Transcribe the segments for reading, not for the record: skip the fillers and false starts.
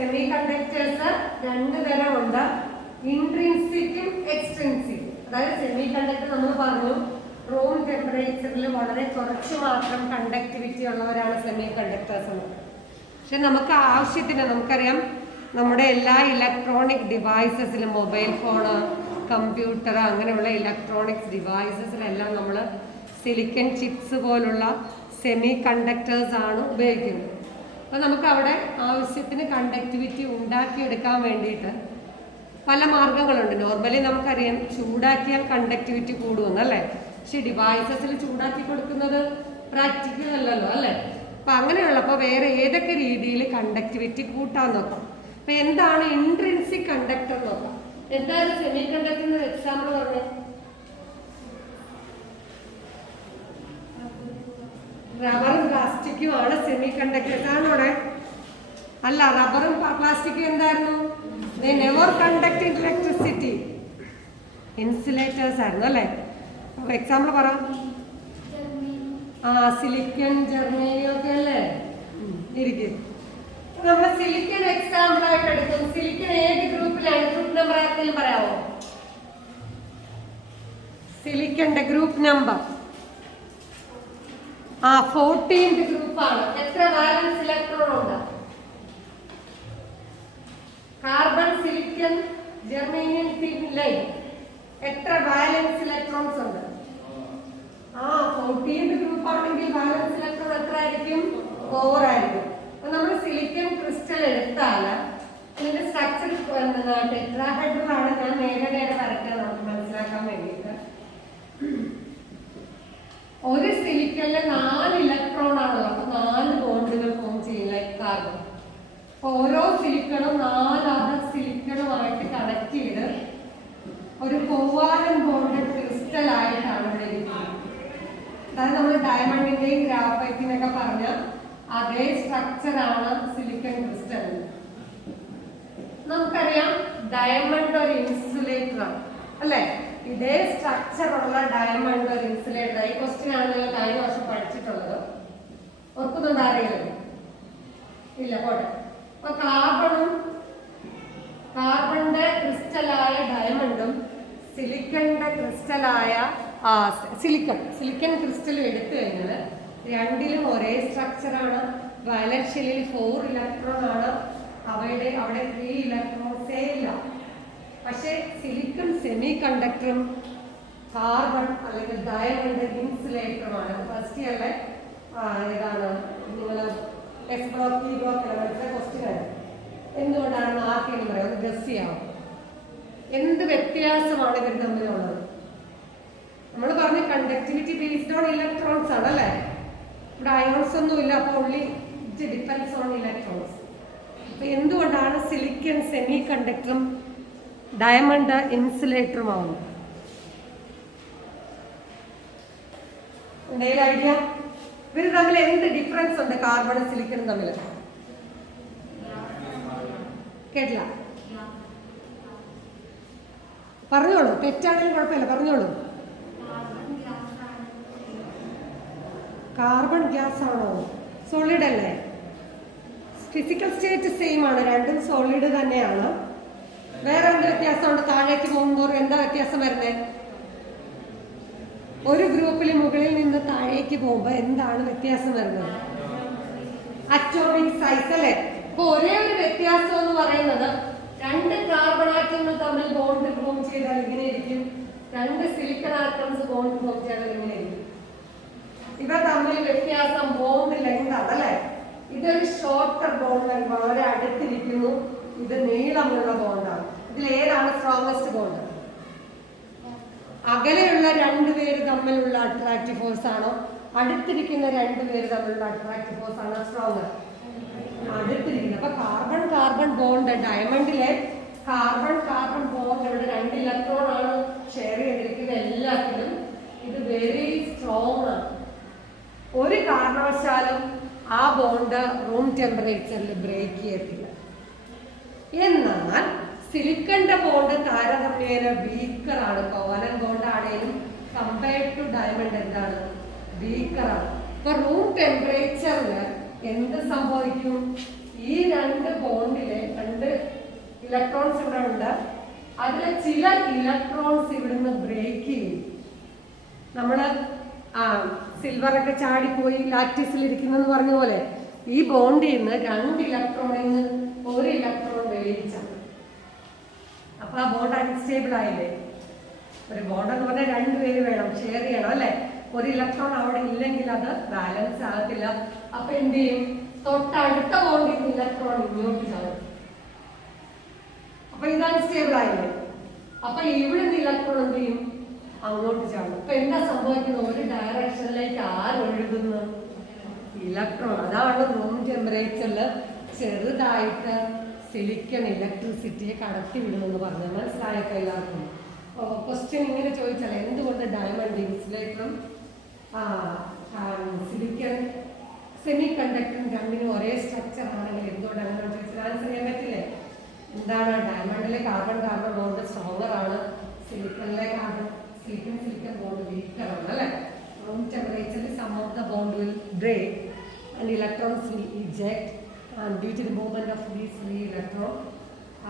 Semi conductors രണ്ട് തരമുണ്ട്, ഇൻട്രിൻസിക്കും എക്സ്ട്രിൻസിക്കും. അതായത് semi conductor നമ്മൾ പറഞ്ഞു റൂം ടെമ്പറേച്ചറിൽ വളരെ കുറച്ച് മാത്രം കണ്ടക്ടിവിറ്റി ഉള്ളവരാണ് സെമി കണ്ടക്ടേഴ്സ് എന്ന്. പക്ഷെ നമുക്ക് ആവശ്യത്തിന് നമുക്കറിയാം നമ്മുടെ എല്ലാ ഇലക്ട്രോണിക് ഡിവൈസസിലും മൊബൈൽ ഫോണ്, കമ്പ്യൂട്ടർ, അങ്ങനെയുള്ള ഇലക്ട്രോണിക്സ് ഡിവൈസസിലെല്ലാം നമ്മൾ സിലിക്കൺ ചിപ്സ് പോലുള്ള സെമി കണ്ടക്ടേഴ്സ് ആണ് ഉപയോഗിക്കുന്നത്. അപ്പോൾ നമുക്ക് അവിടെ ആവശ്യത്തിന് കണ്ടക്ടിവിറ്റി ഉണ്ടാക്കിയെടുക്കാൻ വേണ്ടിയിട്ട് പല മാർഗങ്ങളുണ്ട്. നോർമലി നമുക്കറിയാം ചൂടാക്കിയാൽ കണ്ടക്ടിവിറ്റി കൂടുമെന്നല്ലേ, പക്ഷെ ഡിവൈസസിൽ ചൂടാക്കി കൊടുക്കുന്നത് പ്രാക്ടിക്കൽ അല്ലല്ലോ അല്ലേ. അപ്പം അങ്ങനെയുള്ളപ്പോൾ വേറെ ഏതൊക്കെ രീതിയിൽ കണ്ടക്ടിവിറ്റി കൂട്ടാൻ നോക്കാം. അപ്പം എന്താണ് ഇൻട്രിൻസിക് കണ്ടക്ടർ നോക്കാം. എന്താണ് സെമി കണ്ടക്ടറിന്റെ എക്സാമ്പിൾ പറഞ്ഞത്? റബ്ബറും പ്ലാസ്റ്റിക്കും ആണ് സെമി കണ്ടക്ടേഴ്സ് ആണോടെ? അല്ല, റബ്ബറും പ്ലാസ്റ്റിക്കും എന്തായിരുന്നു? they never conduct electricity, insulators ആയിരുന്നു അല്ലേ. അപ്പോൾ എക്സാമ്പിൾ പറ. സിലിക്കൺ, ജർമ്മേനിയം ഒക്കെ അല്ലേ ഇരിക്കും. നമ്മൾ സിലിക്കൺ എക്സാമ്പിൾ ആയിട്ട് എടുക്കും. സിലിക്കൺ ഏത് ഗ്രൂപ്പിലാണ്? ഗ്രൂപ്പ് നമ്പർ ആർക്കെങ്കിലും പറയാമോ? സിലിക്കന്റെ ഗ്രൂപ്പ് നമ്പർ 14th ഗ്രൂപ്പാണ്. എത്ര വാലൻസ് ഇലക്ട്രോൺ ഉണ്ട്? Carbon, silicon, germanium, tin, lead എത്ര വാലൻസ് ഇലക്ട്രോൺസ് ഉണ്ട്? 14th ഗ്രൂപ്പ് ആണെങ്കിൽ വാലൻസ് ഇലക്ട്രോൺ എത്ര ആയിരിക്കും? 4 ആയിരിക്കും. അപ്പൊ നമ്മൾ സിലിക്കൺ ക്രിസ്റ്റൽ എടുത്താൽ ഇതിന്റെ സ്ട്രക്ചർ ടെട്രാഹെഡ്രൽ ആണ്. ഞാൻ നേരെ വരയ്ക്കാൻ നമുക്ക് മനസ്സിലാക്കാൻ വേണ്ടിയിട്ട്. ഒരു സിലിക്കണില് 4 ഇലക്ട്രോൺ ആണല്ലോ, അപ്പൊ 4 ബോണ്ടുകൾ ഫോം ചെയ്യും ലൈക്ക് കാർബൺ. അപ്പൊ ഓരോ സിലിക്കണും 4 അതർ സിലിക്കണുമായിട്ട് കണക്ട് ചെയ്ത് ഒരു കോവാലൻ ബോണ്ടഡ് ക്രിസ്റ്റൽ ആയിട്ടാണ് ഇവിടെ ഇരിക്കുന്നത്. അതായത് നമ്മൾ ഡയമണ്ടിന്റെയും ഗ്രാഫൈറ്റിനൊക്കെ പറഞ്ഞ അതേ സ്ട്രക്ചറാണ് സിലിക്കൺ ക്രിസ്റ്റൽ. നമുക്കറിയാം ഡയമണ്ട് ഒരു ഇൻസുലേറ്റർ ആണ് അല്ലെ. ഇതേ സ്ട്രക്ചർ ഉള്ള ഡയമണ്ട് ഒരു ഇൻസുലേറ്റർ. ഈ ക്വസ്റ്റ്യൻ ആണ് നിങ്ങൾ കഴിഞ്ഞ വർഷം പഠിച്ചിട്ടുള്ളത്. ഓർക്കുന്നുണ്ടോ? അറിയില്ല? ഇല്ല, പോട്ടെ. അപ്പൊ കാർബണിന്റെ ക്രിസ്റ്റലായ ഡയമണ്ടും സിലിക്കണിന്റെ ക്രിസ്റ്റലായ സിലിക്കൺ ക്രിസ്റ്റലും എടുത്തു കഴിഞ്ഞാൽ രണ്ടിലും ഒരേ സ്ട്രക്ചറാണ്. വാലൻസ് ഷെല്ലിൽ 4 ഇലക്ട്രോൺ ആണ്. അവിടെ 3 ഇലക്ട്രോൺസേ ഇല്ല. പക്ഷെ സിലിക്കൺ സെമി കണ്ടക്ടറും കാർബൺ അല്ലെങ്കിൽ ഡയമണ്ട് ഇൻസുലേറ്ററുമാണ്. ഫസ്റ്റ് ഇയറിലെ ഏതാണ് നിങ്ങൾ ക്വസ്റ്റ്യൻ ആണ്. എന്തുകൊണ്ടാണ് ആർക്കെങ്കിലും പറയാം? ഒന്ന് ഗസ് ചെയ്യാവും. എന്ത് വ്യത്യാസമാണ് ഇവർ തമ്മിലുള്ളത്? നമ്മൾ പറഞ്ഞ കണ്ടക്ടിവിറ്റി ബേസ്ഡ് ഓൺ ഇലക്ട്രോൺസ് ആണ് അല്ലേ. ഇവിടെ അയോൺസ് ഒന്നും ഇല്ല. അപ്പോൾ only it depends on electrons. അപ്പൊ എന്തുകൊണ്ടാണ് സിലിക്കൺ സെമി കണ്ടക്ടറും ഡയമണ്ട് ഇൻസുലേറ്ററുമാവുന്നു? എന്തെങ്കിലും ഐഡിയ? ഇവർ തമ്മിൽ എന്ത് ഡിഫറൻസ് ഉണ്ട് കാർബണും സിലിക്കണും തമ്മിൽ? കേട്ടില്ല? പറഞ്ഞോളൂ. തെറ്റാണെങ്കിലും കുഴപ്പമില്ല, പറഞ്ഞോളൂ. കാർബൺ ഗ്യാസ് ആണോ? സോളിഡ് അല്ലേ? ഫിസിക്കൽ സ്റ്റേറ്റ് സെയിം ആണ്, രണ്ടും സോളിഡ് തന്നെയാണ്. വേറെ എന്ത് വ്യത്യാസമുണ്ട്? താഴേക്ക് പോകുമ്പോൾ എന്താ വ്യത്യാസം വരുന്നത്? ഒരു ഗ്രൂപ്പിൽ മുകളിൽ നിന്ന് താഴേക്ക് പോകുമ്പോൾ എന്താണ് വ്യത്യാസം വരുന്നത്? അറ്റോമിക് സൈസ് അല്ലേ. അപ്പൊ ഒരേ ഒരു വ്യത്യാസം എന്ന് പറയുന്നത് 2 കാർബൺ ആറ്റങ്ങൾ തമ്മിൽ ബോണ്ട് ഫോം ചെയ്താൽ ഇങ്ങനെ ഇരിക്കും, 2 സിലിക്കൺ ആറ്റംസ് ബോണ്ട് ഫോം ചെയ്താൽ ഇങ്ങനെ ഇരിക്കും. ഇവ തമ്മിൽ വ്യത്യാസം ബോണ്ട് ലെങ്ത് ആണ് അല്ലെ. ഇതൊരു ഷോർട്ടർ ബോണ്ട്, വളരെ അടുത്തിരിക്കുന്നു. ഇത് നീളമുള്ള ബോണ്ടാണ്. ഇതിൽ ഏതാണ് സ്ട്രോങ്സ്റ്റ് ബോണ്ട്? അകലെയുള്ള 2 പേര് തമ്മിലുള്ള അട്രാക്റ്റീവ് ഫോഴ്സ് ആണോ, അടുത്തിരിക്കുന്ന 2 പേര് തമ്മിലുള്ള അട്രാക്റ്റീവ് ഫോഴ്സ് ആണോ സ്ട്രോങ്ങർ? അടുത്തിരിക്കുന്നത്. അപ്പൊ കാർബൺ ബോണ്ട്, ഡയമണ്ടിലെ കാർബൺ ബോണ്ട് ഇവിടെ 2 ഇലക്ട്രോൺ ആണ് ഷെയർ ചെയ്തിരിക്കുന്നത് എല്ലാത്തിലും. ഇത് വെരി സ്ട്രോങ് ആണ്. ഒരു കാരണവശാലും ആ ബോണ്ട് റൂം ടെമ്പറേച്ചറിൽ ബ്രേക്ക് ചെയ്യത്തില്ല. എന്നാൽ സിലിക്കന്റെ ബോണ്ട് താരതമ്യേന വീക്കറാണ്. കോവലൻ ബോണ്ട് ആണെങ്കിലും കമ്പയർഡ് ടു ഡയമണ്ട് എന്താണ്? വീക്കറാണ്. ഇപ്പൊ റൂം ടെമ്പറേച്ചറിൽ എന്ത് സംഭവിക്കും? ഈ ഈ രണ്ട് ബോണ്ടിലെ രണ്ട് ഇലക്ട്രോൺസ് ഇവിടെ ഉണ്ട്. അതിലെ ചില ഇലക്ട്രോൺസ് ഇവിടുന്ന് ബ്രേക്ക് ചെയ്യും. നമ്മള് സിൽവർ ഒക്കെ ചാടിപ്പോയി ലാറ്റിസിൽ ഇരിക്കുന്നെന്ന് പറഞ്ഞ പോലെ ഈ ബോണ്ടിൽ നിന്ന് രണ്ട് ഇലക്ട്രോണിൽ നിന്ന് ഒരു ഇലക്ട്രോൺ വേവിച്ചാണ്. അപ്പൊ ആ ബോണ്ട് അൺസ്റ്റേബിൾ ആയില്ലേ? ഒരു ബോണ്ട് എന്ന് പറഞ്ഞാൽ രണ്ടുപേര് വേണം, ഷെയർ ചെയ്യണം അല്ലെ? ഒരു ഇലക്ട്രോൺ അവിടെ ഇല്ലെങ്കിൽ അത് ബാലൻസ് ആകത്തില്ല. അപ്പൊ എന്ത് ചെയ്യും? തൊട്ടടുത്ത ബോണ്ടിൽ നിന്ന് ഇലക്ട്രോൺ ഇങ്ങോട്ട് ചാടും. അപ്പൊ ഇത് അൺസ്റ്റേബിൾ ആയില്ലേ? അപ്പൊ ഇവിടുന്ന് ഇലക്ട്രോൺ എന്ത് ചെയ്യും? അങ്ങോട്ട് ചാടും. അപ്പൊ എന്താ സംഭവിക്കുന്നത്? ഒരു ഡയറക്ഷനിലേക്ക് ആരൊഴുകുന്നു? ഇലക്ട്രോൺ. അതാണ് റൂം ടെമ്പറേച്ചറിൽ ചെറുതായിട്ട് സിലിക്കൺ ഇലക്ട്രിസിറ്റിയെ കടത്തി വിടുമെന്ന് പറഞ്ഞത്. മനസ്സിലായപ്പോ എല്ലാവർക്കും? ക്വസ്റ്റ്യൻ ഇങ്ങനെ ചോദിച്ചാൽ എന്തുകൊണ്ട് ഡയമണ്ട് ഇൻസുലേറ്ററും സിലിക്കൺ സെമി കണ്ടക്ടറും രണ്ടിനും ഒരേ സ്ട്രക്ചർ ആണെങ്കിൽ എന്തുകൊണ്ട് അങ്ങനെ ചോദിച്ചാൽ ആൻസർ ചെയ്യാൻ പറ്റില്ലേ? എന്താണ്? ഡയമണ്ടിലെ കാർബൺ ബോണ്ട് സ്ട്രോങ്ങർ ആണ്, സിലിക്കണിലെ സിലിക്കൺ ബോണ്ട് വീക്കർ ആണ് അല്ലെ? റൂം ടെമ്പറേച്ചറിൽ some of the bond will break and electrons will eject and due to the movement of these free electron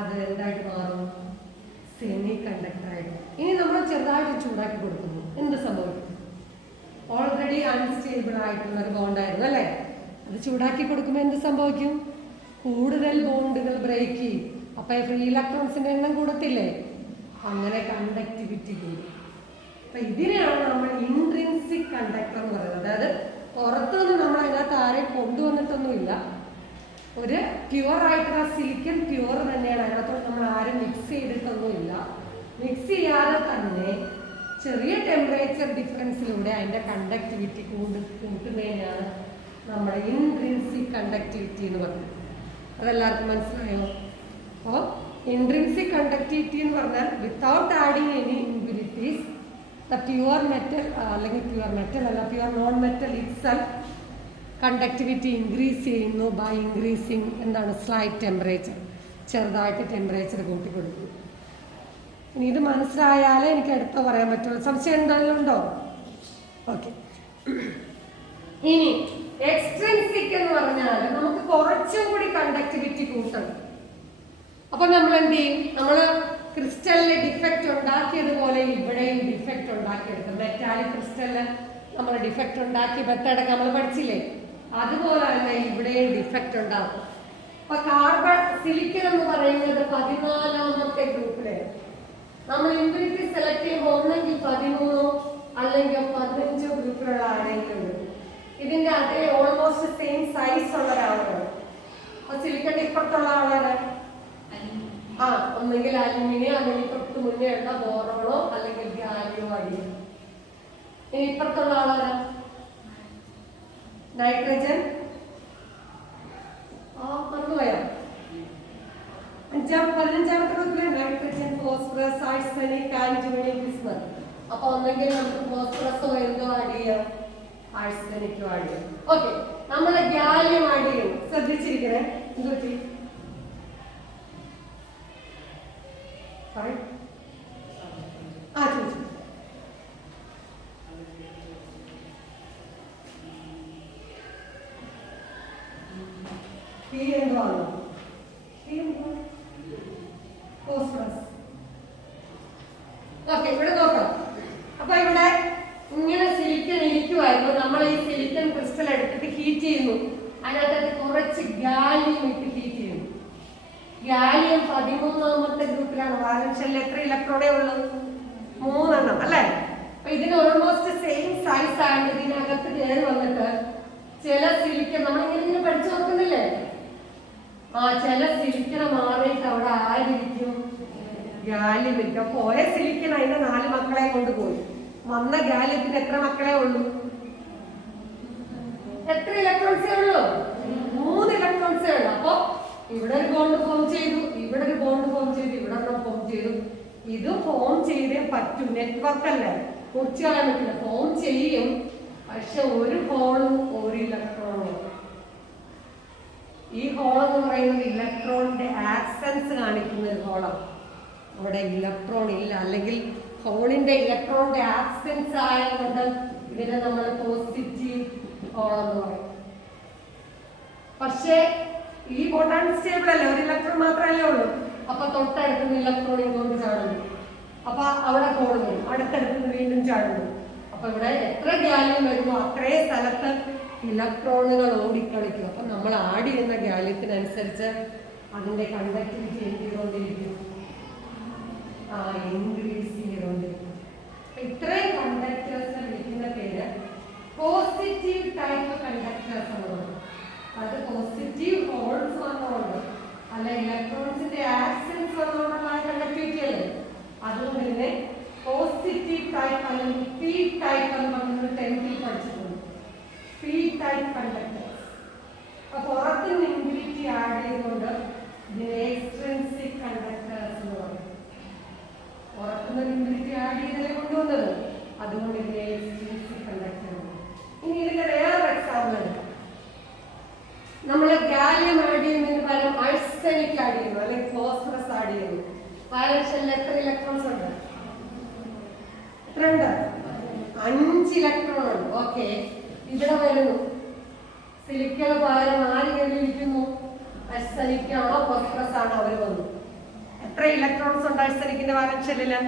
അത് എന്തായിട്ട് മാറും? സെമി കണ്ടക്ടർ ആയിട്ട്. ഇനി നമ്മൾ ചെറുതായിട്ട് ചൂടാക്കി കൊടുക്കുന്നു, എന്ത് സംഭവിക്കും? ഓൾറെഡി അൺസ്റ്റേബിൾ ആയിട്ടുള്ള ഒരു ബോണ്ടായിരുന്നു അല്ലേ? അത് ചൂടാക്കി കൊടുക്കുമ്പോൾ എന്ത് സംഭവിക്കും? കൂടുതൽ ബോണ്ടുകൾ ബ്രേക്ക് ചെയ്യും. അപ്പൊ ഫ്രീ ഇലക്ട്രോൺസിന്റെ എണ്ണം കൂടത്തില്ലേ? അങ്ങനെ കണ്ടക്ടിവിറ്റി കൂടും. അപ്പൊ ഇതിനെയാണ് നമ്മൾ ഇൻട്രിൻസിക് കണ്ടക്ടർ എന്ന് പറയുന്നത്. അതായത് പുറത്തുനിന്ന് നമ്മൾ അതിനകത്ത് ആരെയും കൊണ്ടുവന്നിട്ടൊന്നുമില്ല. ഒരു പ്യുവർ ആയിട്ടുള്ള സിലിക്കൺ പ്യുവർ തന്നെയാണ്. അതിനകത്തോട് നമ്മൾ ആരും മിക്സ് ചെയ്തിട്ടൊന്നുമില്ല. മിക്സ് ചെയ്യാതെ തന്നെ ചെറിയ ടെമ്പറേച്ചർ ഡിഫറൻസിലൂടെ അതിൻ്റെ കണ്ടക്ടിവിറ്റി കൂട്ടുന്നതിനാണ് നമ്മുടെ ഇൻട്രിൻസിക് കണ്ടക്ടിവിറ്റി എന്ന് പറയുന്നത്. അതെല്ലാവർക്കും മനസ്സിലായോ? അപ്പോൾ ഇൻട്രിൻസിക് കണ്ടക്ടിവിറ്റി എന്ന് പറഞ്ഞാൽ without adding any impurities the pure metal അല്ലെങ്കിൽ പ്യുവർ മെറ്റൽ അല്ല pure non metal itself conductivity increase ചെയ്യുന്നു ബൈ ഇൻക്രീസിങ് എന്താണ്? Slight temperature. ചെറുതായിട്ട് ടെമ്പറേച്ചർ കൂട്ടിക്കൊടുക്കും. ഇനി ഇത് മനസ്സിലായാലേ എനിക്ക് അടുത്ത പറയാൻ പറ്റുള്ളൂ. സംശയം എന്തായാലും ഉണ്ടോ? ഓക്കെ. ഇനി എക്സ്ട്രിൻസിക് എന്ന് പറഞ്ഞാൽ നമുക്ക് കുറച്ചും കൂടി കണ്ടക്ടിവിറ്റി കൂട്ടണം. അപ്പൊ നമ്മൾ എന്ത് ചെയ്യും? നമ്മൾ ക്രിസ്റ്റലിലെ ഡിഫക്റ്റ് ഉണ്ടാക്കിയതുപോലെ ഇവിടെയും ഡിഫക്റ്റ് ഉണ്ടാക്കിയെടുക്കും. മെറ്റാലിക് ക്രിസ്റ്റലില് നമ്മൾ ഡിഫക്റ്റ് ഉണ്ടാക്കി ബെത്തടക്കം നമ്മൾ പഠിച്ചില്ലേ? അതുപോലെ തന്നെ ഇവിടെയും ഡിഫക്റ്റ് ഉണ്ടാകും. അപ്പൊ കാർബൺ സിലിക്കൺ എന്ന് പറയുന്നത് 14ാമത്തെ ഗ്രൂപ്പിലെ നമ്മൾ ഇമ്പ്യൂരിറ്റി സെലക്ട് ചെയ്യുമ്പോൾ ഒന്നെങ്കിൽ 13 അല്ലെങ്കിൽ 15 ഗ്രൂപ്പിലുള്ള ആരെങ്കിലും ഉണ്ട്. ഇതിന്റെ അതേ ഓൾമോസ്റ്റ് സെയിം സൈസ് ഉള്ള ഒരാളാണ്. അപ്പൊ സിലിക്കൺ ഇപ്പുറത്തുള്ള ആളാണ് ഒന്നെങ്കിൽ അലുമിനിയം അല്ലെങ്കിൽ തൊട്ട് മുന്നേ ഉള്ള ബോറോണോ അല്ലെങ്കിൽ ഗാലിയോ അടിയോ. ഇനി ഇപ്പുറത്തുള്ള ആളാണ് നൈട്രജൻ. മറന്നുപോയോ? 15ാമത്തെ ഗ്രൂപ്പിലെ nitrogen, phosphorus, arsenic, antimony, bismuth. അപ്പൊ ഒന്നെങ്കിൽ നമുക്ക് ഫോസ്ഫറസോ എന്തോ ആഡ് ചെയ്യാം, ആഴ്സനിക്കോ ആഡ് ചെയ്യാം. ഓക്കെ, നമ്മള് ഗാലിയം ആഡ് ചെയ്യും. ശ്രദ്ധിച്ചിരിക്കണേ. എന്തോ ചോദിച്ചു എന്താണ്? ഫോസ്ഫറസ്. ഓക്കെ, ഇവിടെ നോക്കാം. അപ്പൊ ഇവിടെ ഇങ്ങനെ സിലിക്കൺ ഇരിക്കുമായിരുന്നു. നമ്മൾ ഈ സിലിക്കൺ ക്രിസ്റ്റൽ എടുത്തിട്ട് ഹീറ്റ് ചെയ്യുന്നു. അതിനകത്ത് കുറച്ച് ഗാലിയം ഇട്ട് ഹീറ്റ് ചെയ്യുന്നു. ഗാലിയം 13ാമത്തെ ഗ്രൂപ്പിലാണ്. വാലൻസ് ഷെല്ലിൽ എത്ര ഇലക്ട്രോണേ ഉള്ളൂ? 3 എണ്ണം അല്ലേ? അപ്പൊ ഇതിന് ഓൾമോസ്റ്റ് സെയിം സൈസ് ആണ്. ഇതിനകത്ത് കയറി വന്നിട്ട് ചില സിലിക്കൺ നമ്മളിങ്ങനെ പഠിച്ചു നോക്കുന്നില്ലേ? ചില സിലിക്കൺ മാറിയിട്ട് അവിടെ ആയിരിക്കും ഗാലിയം ഇരിക്കും. പോയ സിലിക്കൺ അതിന്റെ 4 മക്കളെ കൊണ്ടുപോയി. വന്ന ഗാലിയത്തിന് എത്ര മക്കളെ ഉള്ളൂ? എത്ര ഇലക്ട്രോൺസേ ഉള്ളൂ? 3 ഇലക്ട്രോൺസേ ഉള്ളൂ. അപ്പൊ ഇവിടെ ഒരു ബോണ്ട് ഫോം ചെയ്തു, ഇവിടെ ഒരു ബോണ്ട് ഫോം ചെയ്തു, ഇവിടെ ഫോം ചെയ്തു. ഇത് ഫോം ചെയ്തേ പറ്റും. നെറ്റ്വർക്ക് അല്ലേ, കുറിച്ച് കളയാൻ പറ്റില്ല. ഫോം ചെയ്യും, പക്ഷെ ഒരു ഹോളും ഒരു ഇലക്ട്രോണും. ഈ ഹോൾ എന്ന് പറയുന്നത് ഇലക്ട്രോണിന്റെ ആബ്സെൻസ് കാണിക്കുന്ന ഒരു ഹോളാണ്. അവിടെ ഇലക്ട്രോൺ ഇല്ല, അല്ലെങ്കിൽ ഹോളിന്റെ ഇലക്ട്രോണിന്റെ ആബ്സെൻസ് ആയതുകൊണ്ട് ഇതിനെ നമ്മൾ പോസിറ്റീവ് ഹോൾ എന്ന് പറയും. പക്ഷേ ഈ ബോണ്ട് അൺസ്റ്റേബിൾ അല്ലേ, ഒരു ഇലക്ട്രോൺ മാത്രമല്ലേ ഉള്ളൂ. അപ്പൊ തൊട്ടടുത്തുനിന്ന് ഇലക്ട്രോൺ ഇങ്ങോട്ട് ചാടുന്നു, അപ്പൊ അവിടെ ഹോൾ വരും, അടുത്തടുത്ത് വീണ്ടും ചാടുന്നു. അപ്പൊ ഇവിടെ എത്ര ഗാലിയം വരുമോ അത്രയും സ്ഥലത്ത് ഇലക്ട്രോണുകൾ ഓടിക്കളിക്കും. അപ്പൊ നമ്മൾ ആഡ് ചെയ്യുന്ന ഗാലിയത്തിനനുസരിച്ച് അതിന്റെ കണ്ടക്ടിവിറ്റി എന്ത് ചെയ്തുകൊണ്ടിരിക്കും, ഇൻക്രീസ് ചെയ്തുകൊണ്ടിരിക്കും. ഇത്രയും കണ്ടക്ടേഴ്സിനെ വിളിക്കുന്ന പേര് പോസിറ്റീവ് ടൈപ്പ് കണ്ടക്ടേഴ്സ് എന്നുള്ളത്. അത് പോസിറ്റീവ് ഹോൾസ് വന്നുകൊണ്ട് അല്ല ഇലക്ട്രോൺസിന്റെ ആക്സൻസ് വന്നുകൊണ്ടുള്ള കണ്ടക്ടിവിറ്റി അല്ലേ. അതുകൊണ്ട് തന്നെ പോസിറ്റീവ് ടൈപ്പ് അല്ലെങ്കിൽ പി ടൈപ്പ് എന്ന് പറഞ്ഞത് 10th പഠിച്ചിട്ടുണ്ട്. P type conductors. അപ്പൊ പുറത്തുനിന്ന് ഇമ്പ്യൂരിറ്റി ആഡ് ചെയ്തുകൊണ്ട് ഇതിനെ എക്സ്ട്രിൻസിക് കണ്ടക്ടേഴ്സ് എന്ന് പറയും. പുറത്തുനിന്ന് ഇമ്പ്യൂരിറ്റി ആഡ് ചെയ്തല്ലേ കൊണ്ടുവന്നത്, അതുകൊണ്ട് ഇതിനെ എക്സ്ട്രിൻസിക് കണ്ടക്ടർ. ഇനി ഇതിന്റെ വേറൊരു എക്സാമ്പിൾ എടുക്കാം. നമ്മൾ ഗാലിയം ആഡ് ചെയ്യുന്നതിന് പകരം ആഴ്സനിക് ആഡ് ചെയ്യുന്നു അല്ലെങ്കിൽ ഫോസ്ഫറസ് ആഡ് ചെയ്യുന്നു. വാലൻഷ്യലിൽ എത്ര ഇലക്ട്രോൺസ് ഉണ്ട്? എത്ര ഉണ്ട്? 5 ഇലക്ട്രോൺ ഉണ്ട്. ഓക്കെ, ഇവിടെ വരുന്നു സിലിക്കണ് പകരം ആര് കയറിയിരിക്കുന്നു? ആഴ്സനിക് ആണോ ഫോസ്ഫറസ് ആണോ? അവർ വന്നു. എത്ര ഇലക്ട്രോൺസ് ഉണ്ട് ആഴ്സനിക്കിന്റെ വാലൻഷ്യലില്?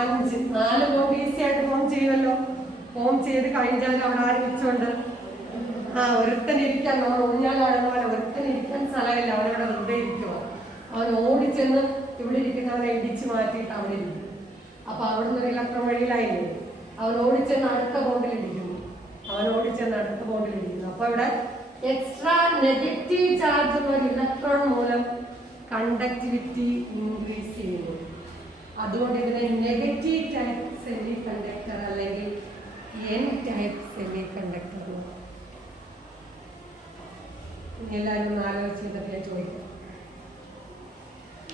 5. 4 ബോണ്ട് ഈസി ആയിട്ട് ഫോം ചെയ്യുമല്ലോ. ഫോം ചെയ്ത് കഴിഞ്ഞാൽ അവിടെ ആര് വെച്ചുകൊണ്ട് ഒരുത്തനിരിക്കാൻ, നമ്മൾ ഊഞ്ഞാലാടുന്ന പോലെ ഒരുത്തനിരിക്കാൻ സ്ഥലമില്ല, അവനവിടെ വെറുതെ ഇരിക്കുമോ. അവൻ ഓടിച്ചെന്ന് ഇവിടെ ഇരിക്കുന്നവനെ ഇടിച്ചു മാറ്റിയിട്ട് അവിടെ ഇരിക്കും. അപ്പൊ അവിടുന്ന് ഒരു ഇലക്ട്രോൺ വഴിയിലായില്ലേ, അവൻ ഓടിച്ചെന്ന് അടുത്ത ബോണ്ടിലിരിക്കുന്നു, അവൻ ഓടിച്ചെന്ന് അടുത്ത ബോണ്ടിലിരിക്കുന്നു. അപ്പൊ ഇവിടെ എക്സ്ട്രാ നെഗറ്റീവ് ചാർജ് ഉള്ള ഒരു ഇലക്ട്രോൺ മൂലം കണ്ടക്ടിവിറ്റി ഇൻക്രീസ് ചെയ്യുന്നു. അതുകൊണ്ട് ഇതിനെ നെഗറ്റീവ് ടൈപ്പ് സെമി കണ്ടക്ടർ അല്ലെങ്കിൽ എൻ ടൈപ്പ് സെമി കണ്ടക്ടർ. എല്ലാവരും ആലോചിച്ചിട്ട് ഞാൻ ചോദിക്കാം.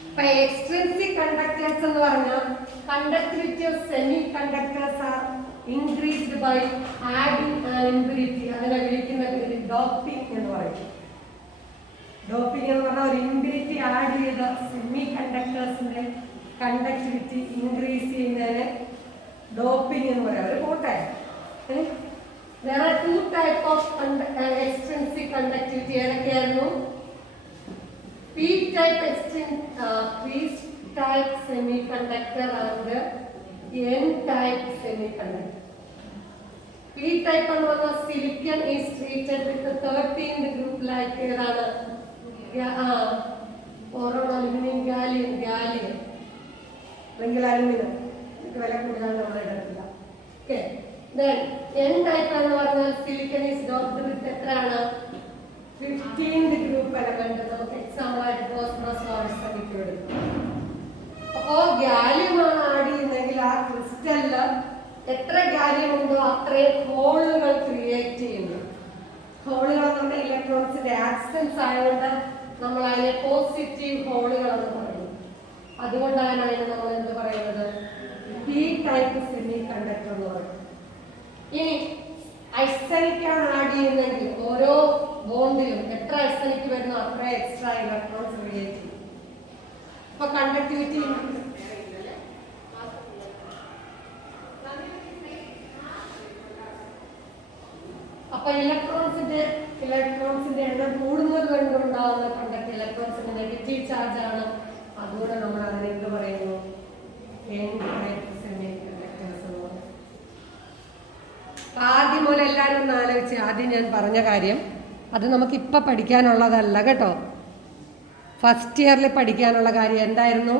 അപ്പൊ എക്സ്ട്രിൻസിക് കണ്ടക്ടേഴ്സ് എന്ന് പറഞ്ഞാൽ conductivity of semiconductors are increased by adding an impurity. അതിനെ വിളിക്കുന്ന ഡോപ്പിംഗ് എന്ന് പറയും. ഡോപ്പിംഗ് എന്ന് പറഞ്ഞാൽ ഒരു ഇംപ്യൂരിറ്റി ആഡ് ചെയ്ത സെമി കണ്ടക്ടേഴ്സിന്റെ കണ്ടക്ടിവിറ്റി ഇൻക്രീസ് ചെയ്യുന്നതിന് ഡോപ്പിംഗ് എന്ന് പറയാം. ഒരു പോട്ടെ. There are 2 types of extrinsic conductivity. ഏതൊക്കെയായിരുന്നു? P-type P-type semiconductor and N-type semiconductor. P-type എന്ന് പറഞ്ഞാൽ silicon is treated with the 13th group like ഏതാണ്? boron, aluminum, gallium അല്ലെങ്കിൽ അലുമിനിയം. ഇത് വില കൂടുതലാണ് നമ്മൾ എടുക്കില്ല. ഓക്കെ. Then N type എന്ന് പറഞ്ഞാൽ silicon is doped with എത്രയാണ്? 15th group element. നമുക്ക് എക്സാമ്പിൾ ആയിട്ട് ഫോസ്ഫറസ് ആഴ്സനിക് എടുക്കും. അപ്പോൾ ഗാലിയം ആണ് ആഡ് ചെയ്യുന്നെങ്കിൽ ആ ക്രിസ്റ്റലില് എത്ര ഗാലിയം ഉണ്ടോ അത്രയും ഹോളുകൾ ക്രിയേറ്റ് ചെയ്യുന്നു. ഹോളുകൾ നമ്മുടെ ഇലക്ട്രോൺസിന്റെ ആക്സൻസ് ആയതുകൊണ്ട് നമ്മൾ അതിനെ പോസിറ്റീവ് ഹോളുകൾ എന്ന് പറയുന്നു. അതുകൊണ്ടാണ് അതിനെ നമ്മൾ എന്ത് പറയുന്നത്? പി ടൈപ്പ് സെമി കണ്ടക്ടർ എന്ന് പറയുന്നത്. ഇനി ഐസനിക് ആണ് ആഡ് ചെയ്യുന്നെങ്കിൽ ഓരോ ബോണ്ടിലും എത്ര ഐസനിക് വരുന്നോ അത്ര എക്സ്ട്രാ ഇലക്ട്രോൺസ് ക്രിയേറ്റ് ചെയ്യും. അപ്പൊ കണ്ടക്ടിവിറ്റി അപ്പൊ ഇലക്ട്രോൺസിന്റെ എണ്ണം കൂടുന്നത് കൊണ്ടുണ്ടാകുന്ന കണ്ടക്ട് ഇലക്ട്രോൺസിന്റെ നെഗറ്റീവ് ചാർജ് ആണ്. അതുകൊണ്ട് നമ്മൾ അതിനെ എന്ത് പറയുന്നു? ആദ്യം പോലെ എല്ലാവരും ഒന്ന് ആലോചിച്ച്, ആദ്യം ഞാൻ പറഞ്ഞ കാര്യം അത് നമുക്കിപ്പോൾ പഠിക്കാനുള്ളതല്ല കേട്ടോ. ഫസ്റ്റ് ഇയറിൽ പഠിക്കാനുള്ള കാര്യം എന്തായിരുന്നു?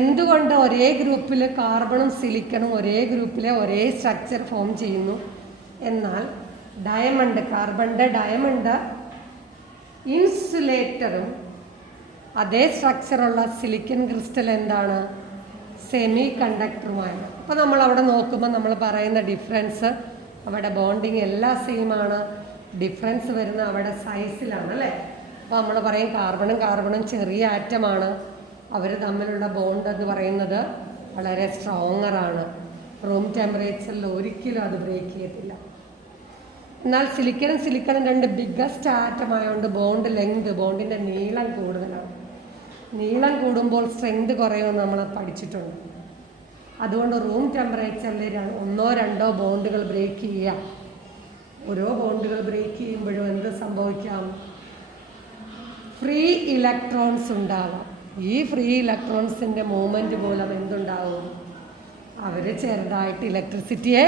എന്തുകൊണ്ട് ഒരേ ഗ്രൂപ്പിൽ കാർബണും സിലിക്കണും ഒരേ ഗ്രൂപ്പിലെ ഒരേ സ്ട്രക്ചർ ഫോം ചെയ്യുന്നു, എന്നാൽ ഡയമണ്ട്, കാർബണിൻ്റെ ഡയമണ്ട് ഇൻസുലേറ്ററും അതേ സ്ട്രക്ചറുള്ള സിലിക്കൺ ക്രിസ്റ്റൽ എന്താണ്? സെമി കണ്ടക്ടറുമാണ്. അപ്പോൾ നമ്മൾ അവിടെ നോക്കുമ്പോൾ നമ്മൾ പറയുന്ന ഡിഫറൻസ്, അവിടെ ബോണ്ടിങ് എല്ലാം സെയിമാണ്, ഡിഫറൻസ് വരുന്ന അവിടെ സൈസിലാണ് അല്ലേ. അപ്പോൾ നമ്മൾ പറയും കാർബണും ചെറിയ ആറ്റമാണ്, അവർ തമ്മിലുള്ള ബോണ്ട് എന്ന് പറയുന്നത് വളരെ സ്ട്രോങ്ങറാണ്, റൂം ടെമ്പറേച്ചറിൽ ഒരിക്കലും അത് ബ്രേക്ക് ചെയ്യത്തില്ല. എന്നാൽ സിലിക്കണും രണ്ട് ബിഗ്ഗസ്റ്റ് ആറ്റമായതുകൊണ്ട് ബോണ്ട് ലെങ്ത്, ബോണ്ടിൻ്റെ നീളം കൂടുതലാണ്. നീളം കൂടുമ്പോൾ സ്ട്രെങ്ത് കുറയുമെന്ന് നമ്മൾ പഠിച്ചിട്ടുണ്ട്. അതുകൊണ്ട് റൂം ടെമ്പറേച്ചറിൽ 1-2 ബോണ്ടുകൾ ബ്രേക്ക് ചെയ്യുക. ഓരോ ബോണ്ടുകൾ ബ്രേക്ക് ചെയ്യുമ്പോഴും എന്ത് സംഭവിക്കാം? ഫ്രീ ഇലക്ട്രോൺസ് ഉണ്ടാവാം. ഈ ഫ്രീ ഇലക്ട്രോൺസിൻ്റെ മൂവ്മെൻറ്റ് മൂലം എന്തുണ്ടാവും? അവർ ചെറുതായിട്ട് ഇലക്ട്രിസിറ്റിയെ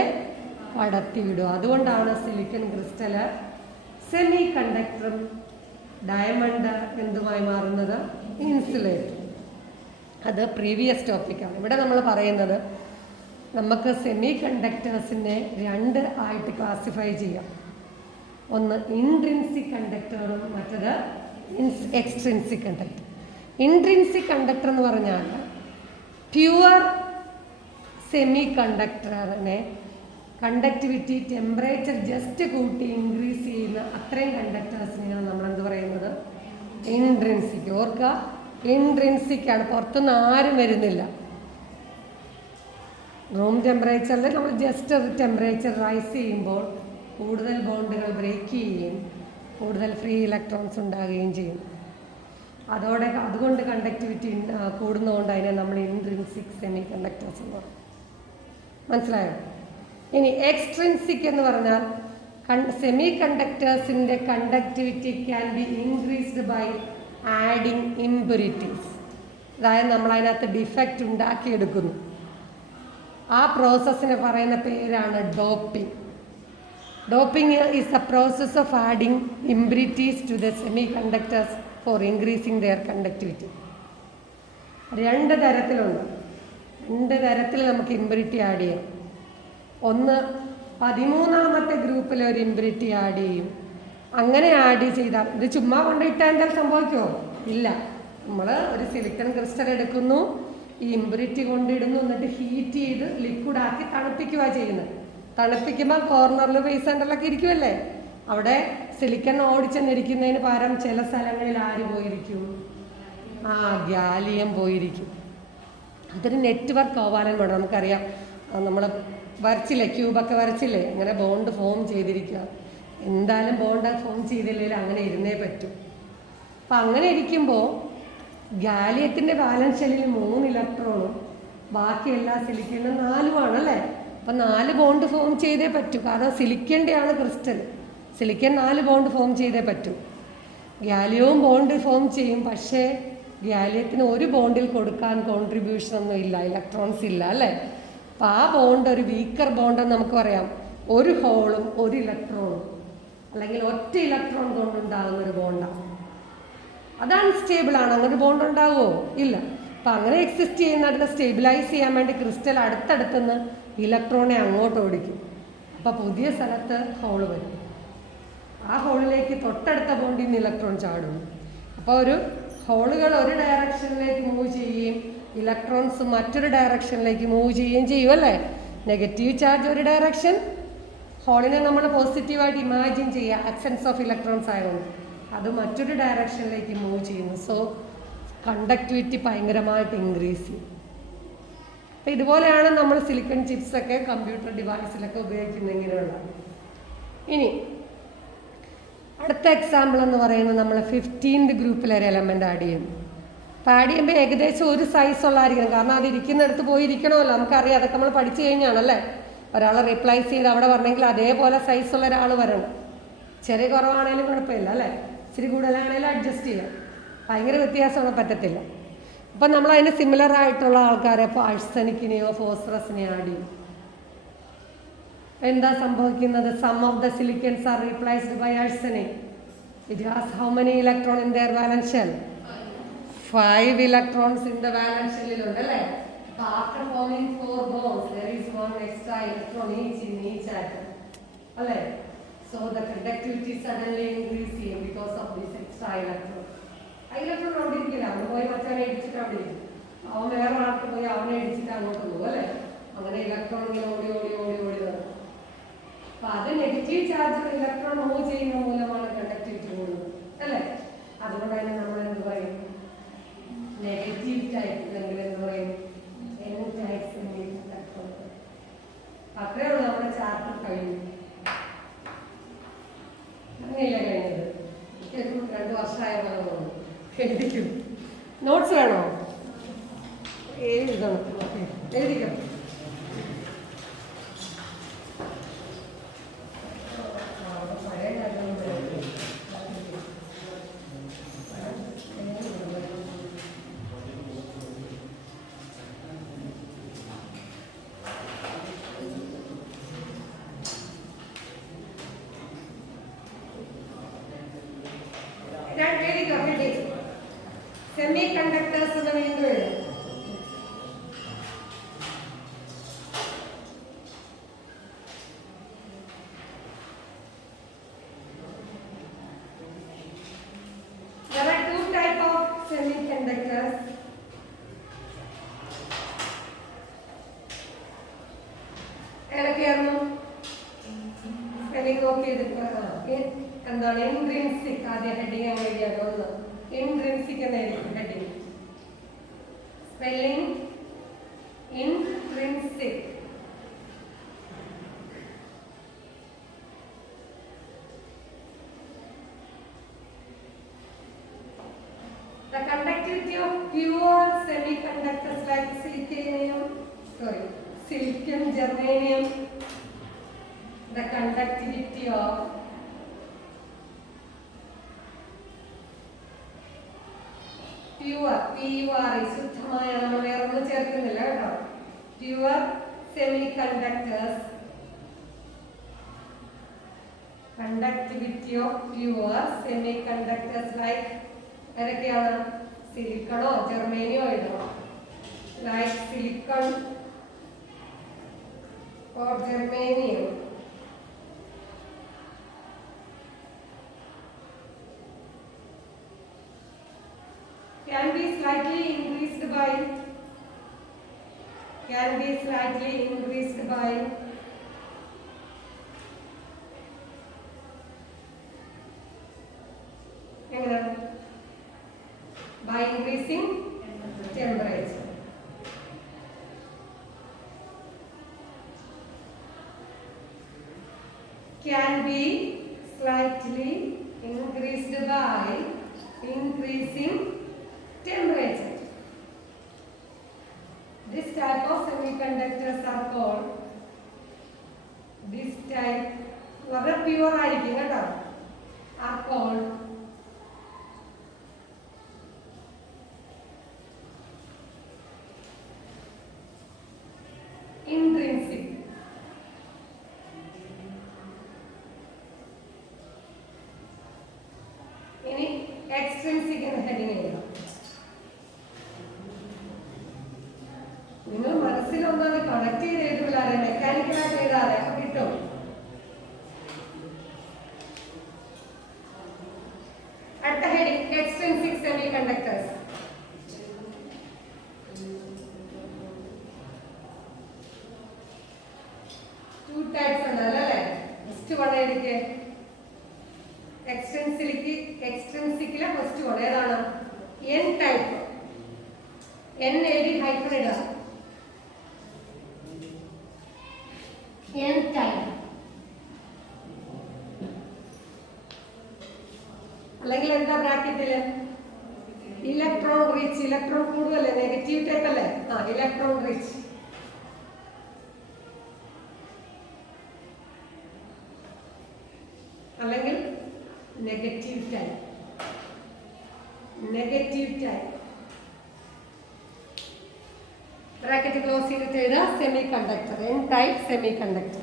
പടത്തിവിടും. അതുകൊണ്ടാണ് സിലിക്കൺ ക്രിസ്റ്റൽ സെമി കണ്ടക്ടറും ഡയമണ്ട് എന്തുമായി മാറുന്നത്? ഇൻസുലേറ്റർ. അത് പ്രീവിയസ് ടോപ്പിക്കാണ്. ഇവിടെ നമ്മൾ പറയുന്നത് നമുക്ക് സെമി കണ്ടക്ടേഴ്സിനെ 2 ആയിട്ട് ക്ലാസിഫൈ ചെയ്യാം. ഒന്ന് ഇൻട്രിൻസിക് കണ്ടക്ടറും മറ്റത് എക്സ്ട്രിൻസിക് കണ്ടക്ടർ. ഇൻട്രിൻസിക് കണ്ടക്ടർ എന്ന് പറഞ്ഞാൽ പ്യുവർ സെമി കണ്ടക്ടറിനെ കണ്ടക്ടിവിറ്റി ടെമ്പറേച്ചർ ജസ്റ്റ് കൂട്ടി ഇൻക്രീസ് ചെയ്യുന്ന അത്രയും കണ്ടക്ടേഴ്സിനെയാണ് നമ്മൾ എന്ത് പറയുന്നത്? ഇൻട്രിൻസിക്. ഓർക്കുക, ഇൻട്രിൻസിക് ആണ്, പുറത്തുനിന്ന് ആരും വരുന്നില്ല. റൂം ടെമ്പറേച്ചറിൽ നമ്മൾ ജസ്റ്റ് ടെമ്പറേച്ചർ റൈസ് ചെയ്യുമ്പോൾ കൂടുതൽ ബോണ്ടുകൾ ബ്രേക്ക് ചെയ്യുകയും കൂടുതൽ ഫ്രീ ഇലക്ട്രോൺസ് ഉണ്ടാകുകയും ചെയ്യും. അതുകൊണ്ട് കണ്ടക്ടിവിറ്റി കൂടുന്നതുകൊണ്ട് അതിനെ നമ്മൾ ഇൻട്രിൻസിക് സെമി കണ്ടക്ടേഴ്സ് എന്ന് പറയും. മനസ്സിലായോ? ഇനി എക്സ്ട്രിൻസിക് എന്ന് പറഞ്ഞാൽ സെമി കണ്ടക്ടേഴ്സിൻ്റെ conductivity can be increased by adding impurities. അതായത് നമ്മൾ അതിനകത്ത് ഡിഫക്റ്റ് ഉണ്ടാക്കിയെടുക്കുന്നു. ആ പ്രോസസ്സിന് പറയുന്ന പേരാണ് doping. Doping is the process of adding impurities to the semiconductors for increasing their conductivity. 2 തരത്തിലുണ്ട്. 2 തരത്തിൽ നമുക്ക് ഇംപ്യൂരിറ്റി ആഡ് ചെയ്യാം. ഒന്ന് 13ാമത്തെ ഗ്രൂപ്പിൽ ഒരു ഇംപ്യൂരിറ്റി ആഡ് ചെയ്യും. അങ്ങനെ ആഡ് ചെയ്താൽ ഇത് ചുമ്മാ കൊണ്ടിട്ടാൽ എന്തായാലും സംഭവിക്കുമോ? ഇല്ല. നമ്മൾ ഒരു സിലിക്കൺ ക്രിസ്റ്റൽ എടുക്കുന്നു, ഈ ഇംപ്യൂരിറ്റി കൊണ്ടിടുന്നു, എന്നിട്ട് ഹീറ്റ് ചെയ്ത് ലിക്വിഡാക്കി തണുപ്പിക്കുക ചെയ്യുന്നത്. തണുപ്പിക്കുമ്പോൾ കോർണറിൽ ബേസ് സെൻറ്ററിലൊക്കെ ഇരിക്കുമല്ലേ, അവിടെ സിലിക്കൺ ഓടിച്ചെന്നിരിക്കുന്നതിന് പകരം ചില സ്ഥലങ്ങളിൽ ആര് പോയിരിക്കും? ഗാലിയം പോയിരിക്കും. അതൊരു നെറ്റ്വർക്ക് കോവാലൻ വേണം. നമുക്കറിയാം, നമ്മൾ വരച്ചില്ലേ, ക്യൂബൊക്കെ വരച്ചില്ലേ, അങ്ങനെ ബോണ്ട് ഫോം ചെയ്തിരിക്കുക. എന്തായാലും ബോണ്ട് ഫോം ചെയ്തില്ലെങ്കിൽ അങ്ങനെ ഇരുന്നേ പറ്റും. അപ്പം അങ്ങനെ ഇരിക്കുമ്പോൾ ഗാലിയത്തിൻ്റെ ബാലൻസ് ഷെല്ലിൽ 3 ഇലക്ട്രോണും ബാക്കി എല്ലാ സിലിക്കണിനും 4 ആണല്ലേ. അപ്പം 4 ബോണ്ട് ഫോം ചെയ്തേ പറ്റൂ. കാരണം സിലിക്കൻ്റെയാണ് ക്രിസ്റ്റൽ. സിലിക്കൺ 4 ബോണ്ട് ഫോം ചെയ്തേ പറ്റൂ. ഗാലിയവും ബോണ്ട് ഫോം ചെയ്യും, പക്ഷേ ഗാലിയത്തിന് ഒരു ബോണ്ടിൽ കൊടുക്കാൻ കോൺട്രിബ്യൂഷൻ ഒന്നും ഇല്ല, ഇലക്ട്രോൺസ് ഇല്ല അല്ലേ. അപ്പം ആ ബോണ്ട് ഒരു വീക്കർ ബോണ്ടെന്ന് നമുക്ക് പറയാം. ഒരു ഹോളും ഒരു ഇലക്ട്രോണും, അല്ലെങ്കിൽ ഒറ്റ ഇലക്ട്രോൺ കൊണ്ടുണ്ടാകുന്ന ഒരു ബോണ്ടാണ്. അത് അൺസ്റ്റേബിൾ ആണ്. അങ്ങനെ ബോണ്ട് ഉണ്ടാവുമോ? ഇല്ല. അപ്പം അങ്ങനെ എക്സിസ്റ്റ് ചെയ്യുന്നിടത്ത് സ്റ്റെബിലൈസ് ചെയ്യാൻ വേണ്ടി ക്രിസ്റ്റൽ അടുത്തടുത്തുനിന്ന് ഇലക്ട്രോണെ അങ്ങോട്ട് ഓടിക്കും. അപ്പോൾ പുതിയ സ്ഥലത്ത് ഹോള് വരും. ആ ഹോളിലേക്ക് തൊട്ടടുത്ത ബോണ്ടിൽ നിന്ന് ഇലക്ട്രോൺ ചാടും. അപ്പോൾ ഒരു ഹോളുകൾ ഒരു ഡയറക്ഷനിലേക്ക് മൂവ് ചെയ്യുകയും ഇലക്ട്രോൺസ് മറ്റൊരു ഡയറക്ഷനിലേക്ക് മൂവ് ചെയ്യുകയും ചെയ്യും അല്ലേ. നെഗറ്റീവ് ചാർജ് ഒരു ഡയറക്ഷൻ, ഹോളിനെ നമ്മൾ പോസിറ്റീവായിട്ട് ഇമാജിൻ ചെയ്യുക, ആബ്സെൻസ് ഓഫ് ഇലക്ട്രോൺസ് ആയതുകൊണ്ട് അത് മറ്റൊരു ഡയറക്ഷനിലേക്ക് മൂവ് ചെയ്യുന്നു. സോ കണ്ടക്ടിവിറ്റി ഭയങ്കരമായിട്ട് ഇൻക്രീസ് ചെയ്യും. അപ്പം ഇതുപോലെയാണ് നമ്മൾ സിലിക്കൺ ചിപ്സൊക്കെ കമ്പ്യൂട്ടർ ഡിവൈസിലൊക്കെ ഉപയോഗിക്കുന്നത് ഇങ്ങനെയുള്ള. ഇനി അടുത്ത എക്സാമ്പിൾ എന്ന് പറയുന്നത് നമ്മൾ 15th ഗ്രൂപ്പിലൊരു എലമെൻ്റ് ആഡ് ചെയ്യുന്നു. അപ്പോൾ ആഡ് ചെയ്യുമ്പോൾ ഏകദേശം ഒരു സൈസുള്ളതായിരിക്കണം. കാരണം അത് ഇരിക്കുന്നിടത്ത് പോയി ഇരിക്കണമല്ലോ. നമുക്കറിയാം, അതൊക്കെ നമ്മൾ പഠിച്ചു കഴിഞ്ഞാണല്ലേ. ഒരാളെ റീപ്ലേസ് ചെയ്ത് അവിടെ വരണമെങ്കിൽ അതേപോലെ സൈസുള്ള ഒരാൾ വരണം. ചെറിയ കുറവാണെങ്കിലും കുഴപ്പമില്ല അല്ലേ, ഇച്ചിരി കൂടുതലാണെങ്കിലും അഡ്ജസ്റ്റ് ചെയ്യാം. ഭയങ്കര വ്യത്യാസമൊന്നും പറ്റത്തില്ല. അപ്പം നമ്മൾ അതിന് സിമിലർ ആയിട്ടുള്ള ആൾക്കാരെ ഇപ്പോൾ ആഴ്സനിക്കിനെയോ ഫോസ്ഫറസിനെയോ ആഡ് ചെയ്യും. എന്താ സംഭവിക്കുന്നത്? Some of the silicons are replaced by arsenic. It has how many electron in their valence shell? 5 electrons in the valence ഷെല്ലിലുണ്ട് അല്ലേ. After forming 4 bonds, there is 1 extra electron each in each atom. അല്ലേ? So the conductivity suddenly increases because of this extra electron. ആ electron അവിടെ ഇരിക്കില്ല, അവൻ പോയി മറ്റവനെ ഇടിച്ചിട്ട് അവിടെ ഇരിക്കും. അവൻ വേറെ ആൾക്ക് പോയി അവനെ ഇടിച്ചിട്ട് അങ്ങോട്ട് പോകും അല്ലേ. അങ്ങനെ ഇലക്ട്രോൺ ഇങ്ങനെ ഓടി ഓടി ഓടി ഓടി വരും. അപ്പൊ അത് നെഗറ്റീവ് ചാർജ് ഇലക്ട്രോൺ മൂവ് ചെയ്യുന്ന മൂലമാണ് കണ്ടക്ടിവിറ്റി കൂടുന്നത് അല്ലേ. അതുകൊണ്ട് തന്നെ നമ്മൾ എന്ത് പറയും? നെഗറ്റീവ് ടൈപ്പ് അല്ലെങ്കിൽ എന്ത് പറയും? അത്രേ ഉള്ളൂ, നമ്മുടെ ചാപ്റ്റർ കഴിഞ്ഞു. അങ്ങനെയില്ല കഴിഞ്ഞത്. 2 വർഷമായ പോലെ തോന്നുന്നു. എഴുതിക്കും. നോട്ട്സ് വേണോ? എഴുതണം. ഓക്കെ, എഴുതിക്കണം. എഴുതിക്കോ ഹെഡിങ്. സെമി കണ്ടക്ടേഴ്സ് എന്ന് വീണ്ടും എഴുതും. There are two types of semiconductors. ഏതൊക്കെയായിരുന്നു? സ്പെല്ലിംഗ് നോക്കി എന്താണ്? ഇൻട്രിൻസിക്. ആദ്യം ഹെഡിങ് അങ്ങ് എഴുതിയാലോ. ഒന്ന് ഇൻട്രിൻസിക് എന്ന് എഴുതി heading. Spelling intrinsic. The conductivity of pure semiconductors like silicon, germanium, the conductivity of pure, ശുദ്ധമായ, നമ്മൾ വേറെ ഒന്നും ചേർക്കുന്നില്ല കേട്ടോ. Pure semiconductors, conductivity of pure semiconductors like ഏതൊക്കെയാണ്? സിലിക്കണോ ജർമേനിയോ എഴുതണം. Like silicon or germanium. Can be slightly increased by by increasing temperature. Can be slightly increased by increasing temperature. This type of semiconductors are called, this type വളരെ pure ആയിരിക്കും കേട്ടോ, are called intrinsic. ഇനി extrinsic എന്ന heading എഴുതാം. നിങ്ങൾ മനസ്സിലൊന്നത് connect ചെയ്ത് എഴുതില്ലാതെ മെക്കാനിക്കലായിട്ട് എഴുതാതെ അപ്പൊ കിട്ടും. അടുത്ത heading extrinsic semiconductors. Two types ഉണ്ടല്ലോ അല്ലേ? ഫസ്റ്റ് വൺ എഴുതിക്കേ. എക്സ്ട്രിൻസിക്കിലെ ഫസ്റ്റ് വൺ ഏതാണ്? N type. എൻ എഴുതി ഹൈഫൻ ഇടുക. എൻ ടൈപ്പ് അല്ലെങ്കിൽ എന്താ ബ്രാക്കറ്റില്? Electron rich. ഇലക്ട്രോൺ കൂടുതലല്ലേ? നെഗറ്റീവ് ടൈപ്പ് അല്ലേ? Electron rich. അല്ലെങ്കിൽ നെഗറ്റീവ് ടൈപ്പ്. ബ്രാക്കറ്റ് ക്ലോസ് ചെയ്തിട്ട് എഴുതുക. Semiconductor, N type semiconductor.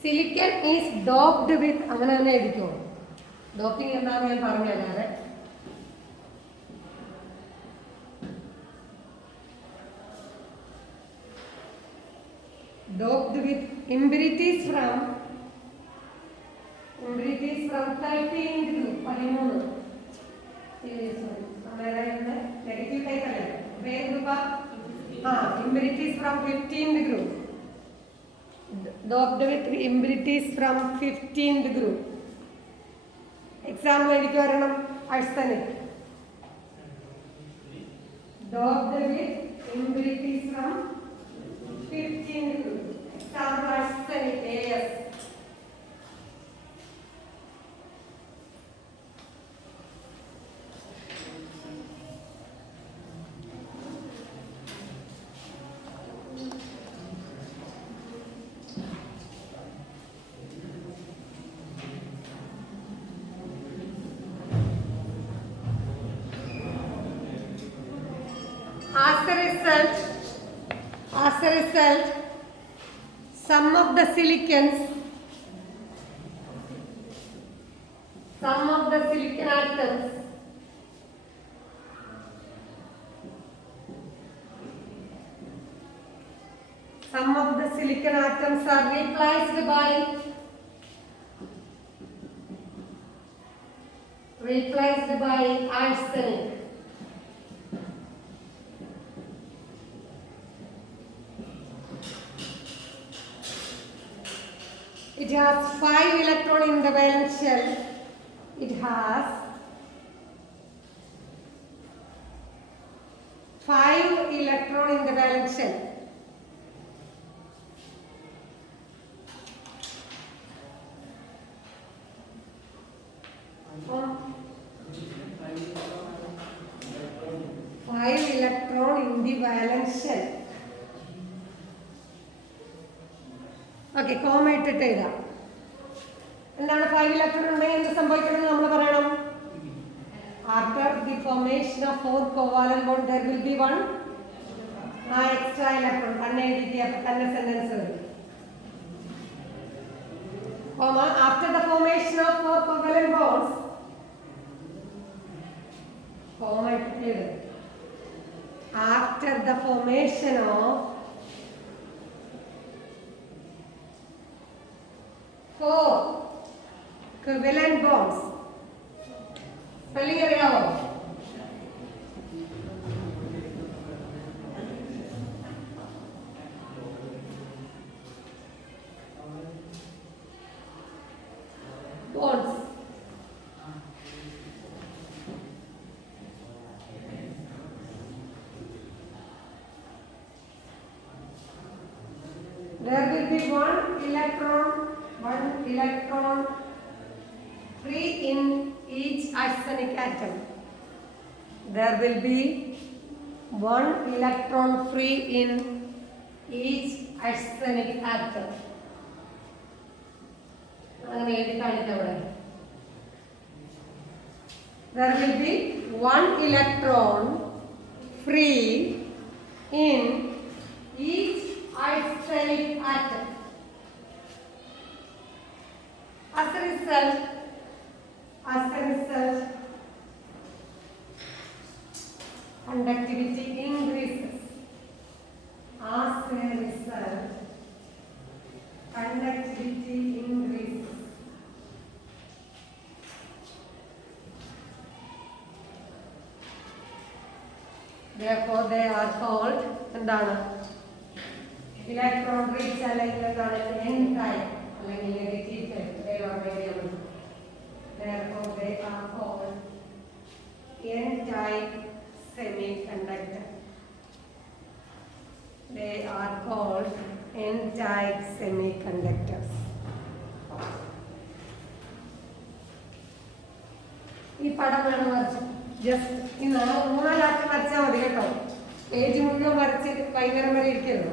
Silicon is doped with, അങ്ങനെ തന്നെ എഴുതിക്കോ. ഡോപ്പിംഗ് എന്താണെന്ന് ഞാൻ പറഞ്ഞു തരാതെ. Doped with impurities from 13 group. 13. Negative type അല്ലേ? വേറെ ഗ്രൂപ്പാ? impurities from 15th group. Doped with impurities from 15th group. Example എനിക്ക് വരണം. arsenic. Doped with impurities from 15th group. Example arsenic, AS. As a result, some of the silicon atoms are replaced by arsenic. It has 5 electrons in the valence shell. It has 5 electrons in the valence shell. Five electron in the valence shell. Okay, comma ഇട്ടിട്ട് എഴുതാം. എന്താണ് 5 electron ഉണ്ടെങ്കിൽ എന്ത് സംഭവിക്കണം നമ്മൾ പറയണം? After the formation of 4 covalent bond there will be one extra electron. തന്നെ എഴുതിയിട്ട് അപ്പോൾ തന്നെ സെന്റൻസ് വരും. Comma after the formation of 4 covalent bonds comma ഇട്ടിട്ട് എഴുതാം. After the formation of 4 covalent bonds. Spelling അറിയാമോ? Bonds. There will be one electron free in each arsenic atom. There will be one electron free in each arsenic atom. There will be one electron free in each arsenic atom. As a result, conductivity increases. As a result, conductivity increases. Therefore, they are called electron rich അല്ലെങ്കിൽ n-type അല്ലെങ്കിൽ negative type. They are variable. Therefore, they are called n-type semiconductor. They are called n-type semiconductors. ഈ പടം വേണം വരച്ചു. Just ഈ 4 വരച്ചാൽ മതി കേട്ടോ. പേജ് മുഴുവൻ വരച്ച് വൈകുന്നേരം വരെ ഇരിക്കരുത്.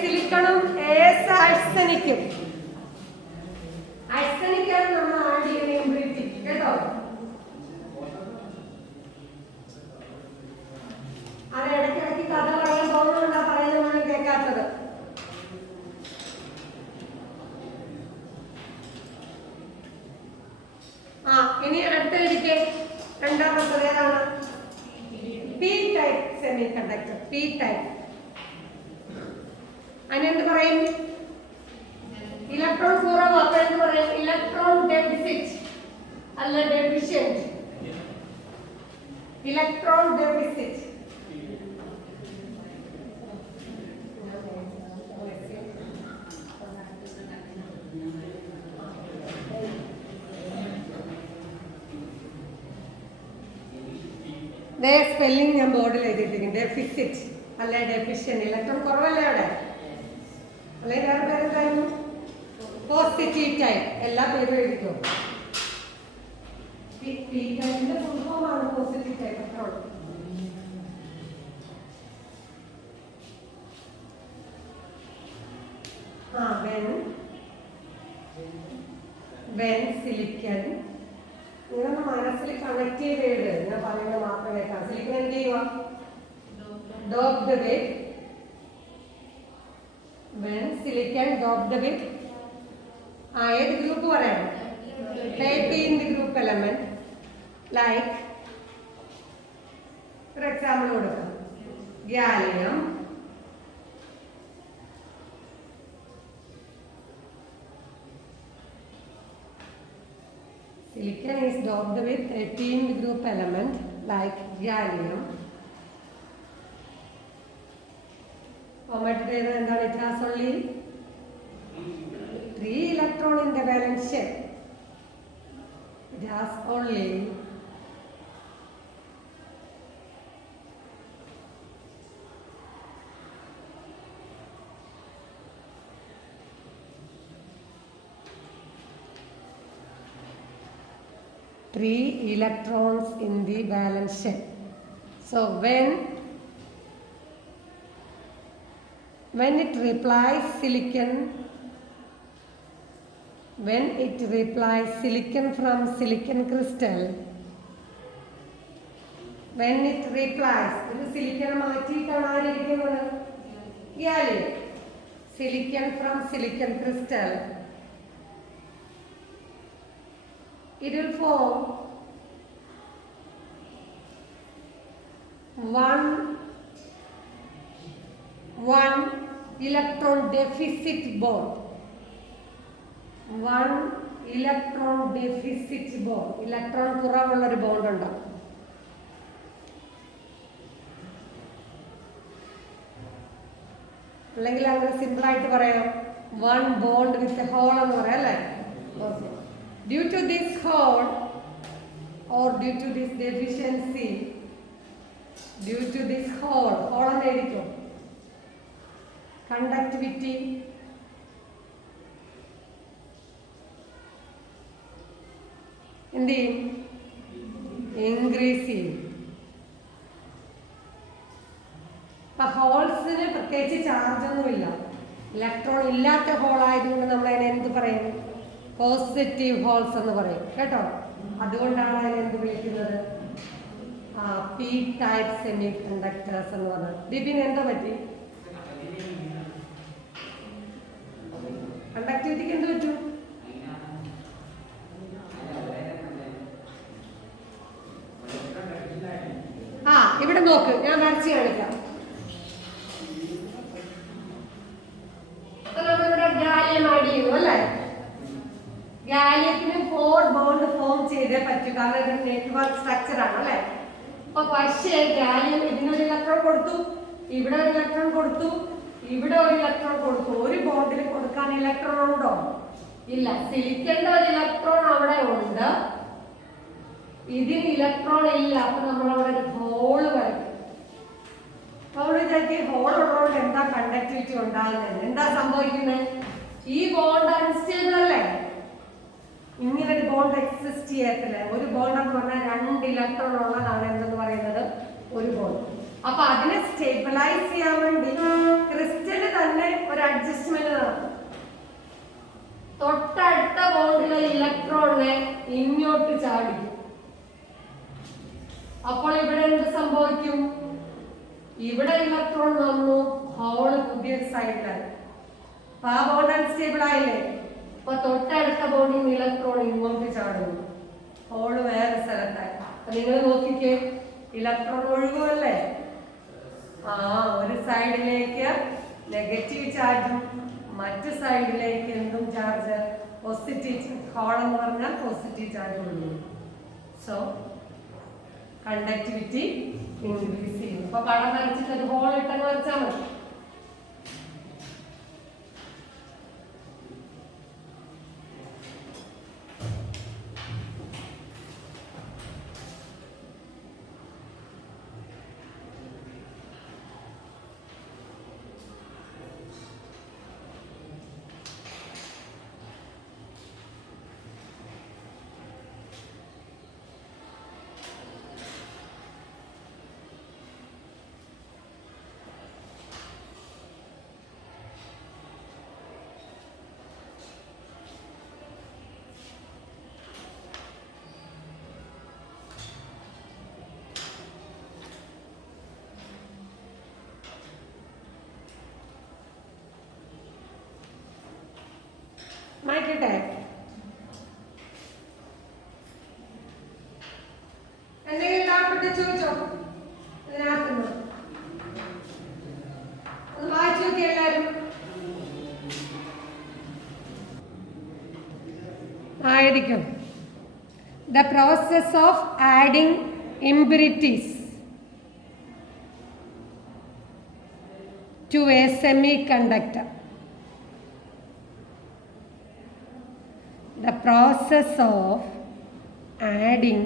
സിലിക്കണും ആഴ്സനിക്കും ആഴ്സനിക്കാണ് നമ്മൾ ആഡ് ചെയ്യുന്ന ഇമ്പ്യൂരിറ്റി കേട്ടോ. അത് ഇടയ്ക്കിടയ്ക്ക് കഥ പറയാൻ തോന്നുന്നുണ്ടാ പറയുന്നതാണ് കേൾക്കാത്തത്. ഇനി അടുത്ത എഴുതിക്കേ. രണ്ടാമത്തത് ഏതാണ്? P type semiconductor. P type. അതിനെന്ത് പറയും? ഇലക്ട്രോൺ കുറവ്. അപ്പൊ എന്ത് പറയും? ഇലക്ട്രോൺ ഡെഫിസിറ്റ് അല്ല ഡെഫിഷ്യന്റ്. Electron deficit. സ്പെല്ലിംഗ് ഞാൻ ബോർഡിൽ എഴുതിയിട്ടിരിക്കും. ഡെഫിസിറ്റ് അല്ലെ ഡെഫിഷ്യന്റ്. ഇലക്ട്രോൺ കുറവല്ലേ അവിടെ? അല്ലെ വേറെ പേരെന്തായിരുന്നു? Positive type. എല്ലാ പേരും എഴുതിക്കോ. പി ടൈപ്പിന്റെ ഫുൾ ഫോം ആണ് പോസിറ്റീവ് ടൈപ്പ്. അത്രയുള്ളൂ. When silicon. നിങ്ങളൊന്ന് മനസ്സിൽ കണക്ട് ചെയ്ത് ഞാൻ പറയുന്നത് മാത്രം കേൾക്കാം. സിലിക്കൺ എന്ത് ചെയ്യുക? Doped with. When silicon doped with ഏത് ഗ്രൂപ്പ് പറയണം? 13th group element. ലൈക്ക് ഒരു എക്സാമ്പിൾ കൊടുക്കാം. Gallium, silicon is doped with 13th group element like gallium. എന്താണ്? It has only 3 electrons in the valence shell. It has only 3 electrons in the valence shell. So when it replies silicon, when it replies silicon from silicon crystal, when it replies, ഇത് silicon മാറ്റിയിട്ടാണ് ആയിരിക്കുന്നത്? Gallium. Silicon from silicon crystal, it will form one electron deficit bond. One electron deficit bond. Electron കുറവുള്ള ഒരു bond ഉണ്ടാവും. അല്ലെങ്കിൽ അങ്ങനെ simple ആയിട്ട് പറയാം, വൺ ബോണ്ട് വിത്ത് ഹോൾ എന്ന് പറയാം അല്ലേ? Due to this hole or due to this deficiency, due to this hole എന്ന് എഴുതിക്കോ. conductivity എന്ത് ചെയ്യും? ഇൻക്രീസ് ചെയ്യും. അപ്പൊ ഹോൾസിന് പ്രത്യേകിച്ച് ചാർജ് ഒന്നുമില്ല. ഇലക്ട്രോൺ ഇല്ലാത്ത ഹോൾ ആയതുകൊണ്ട് നമ്മൾ അതിനെ എന്ത് പറയും? പോസിറ്റീവ് ഹോൾസ് എന്ന് പറയും കേട്ടോ. അതുകൊണ്ടാണ് അതിനെ എന്ത് വിളിക്കുന്നത്? പി ടൈപ്പ് സെമി കണ്ടക്ടേഴ്സ് എന്ന് പറഞ്ഞത്. ബിപിന് എന്താ പറ്റി? കണ്ടക്ടിവിറ്റിക്ക് എന്ത് പറ്റും? ഇവിടെ നോക്ക്, ഞാൻ വരച്ച് കാണിക്കാം. നമ്മളിവിടെ ഗാലിയം ആഡ് ചെയ്യുന്നു അല്ലേ? ഗാലിയത്തിന് 4 ബോണ്ട് ഫോം ചെയ്തേ പറ്റൂ, കാരണം ഇതൊരു നെറ്റ്വർക്ക് സ്ട്രക്ചർ ആണ് അല്ലേ? അപ്പൊ പക്ഷേ ഗാലിയം ഇതിനൊരു ഇലക്ട്രോൺ കൊടുത്തു, ഇവിടെ ഒരു ഇലക്ട്രോൺ കൊടുത്തു, ഇവിടെ ഒരു ഇലക്ട്രോൺ കൊടുത്തു. ഒരു ബോണ്ടിൽ കൊടുക്കാൻ ഇലക്ട്രോൺ ഉണ്ടോ? ഇല്ല. സിലിക്കന്റെ ഒരു ഇലക്ട്രോൺ അവിടെ ഉണ്ട്, ഇതിന് ഇലക്ട്രോൺ ഇല്ല. അപ്പൊ നമ്മളവിടെ ഒരു ഹോള് വരയ്ക്കും. അപ്പൊ അവിടെ വിചാരിക്കും ഹോൾ ഉള്ളതുകൊണ്ട് എന്താ കണ്ടക്ടിവിറ്റി ഉണ്ടാകുന്നത്? എന്താ സംഭവിക്കുന്നത്? ഈ ബോണ്ട് അൺസ്റ്റേബിൾ അല്ലേ? ഇങ്ങനെ ഒരു ബോണ്ട് എക്സിസ്റ്റ് ചെയ്യത്തില്ല. ഒരു ബോണ്ട് എന്ന് പറഞ്ഞാൽ 2 ഇലക്ട്രോൺ ഉള്ളതാണ് എന്തെന്ന് പറയുന്നത് ഒരു ബോണ്ട്. അപ്പൊ അതിനെ സ്റ്റേബിളൈസ് ചെയ്യാൻ വേണ്ടി ക്രിസ്റ്റല് തന്നെ ഒരു അഡ്ജസ്റ്റ്മെന്റ് നടത്തും. തൊട്ടടുത്ത ബോണ്ടിലെ ഇലക്ട്രോണിനെ ഇങ്ങോട്ട് ചാടിക്കും. അപ്പോൾ ഇവിടെ എന്ത് സംഭവിക്കും? ഇവിടെ ഇലക്ട്രോൺ വന്നു, ഹോള് പുതിയ സൈഡിലായി. അപ്പൊ ആ ബോണ്ട് അൺസ്റ്റേബിൾ ആയില്ലേ? അപ്പൊ തൊട്ടടുത്ത ബോണ്ടിൽ നിന്ന് ഇലക്ട്രോൺ ഇങ്ങോട്ട് ചാടുന്നു, ഹോൾ നിങ്ങൾ നോക്കിക്കേ, ഇലക്ട്രോൺ ഒഴുകുമല്ലേ? ഒരു സൈഡിലേക്ക് നെഗറ്റീവ് ചാർജും മറ്റു സൈഡിലേക്ക് എന്തും ചാർജ് പോസിറ്റീവ്. ഹോൾ എന്ന് പറഞ്ഞാൽ പോസിറ്റീവ് ചാർജ് ഒഴുകും. സോ കണ്ടക്ടിവിറ്റി ഇൻക്രീസ് ചെയ്യും. അപ്പൊ പടം വരച്ചിട്ട് ഒരു ഹോൾ ഇട്ടെന്ന് വരച്ചാൽ മതി. മായ്ക്കട്ടെ. എന്തെങ്കിലും ഡൗട്ട് ചോദിച്ചോ? ഇതിനകത്തുനിന്ന് ഒന്ന് വായിച്ചു നോക്കി എല്ലാവരും. ആയിരിക്കും. The process of adding impurities to a semiconductor. The process of adding